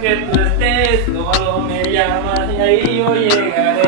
que tú estés, solo me llamas y ahí yo llegaré.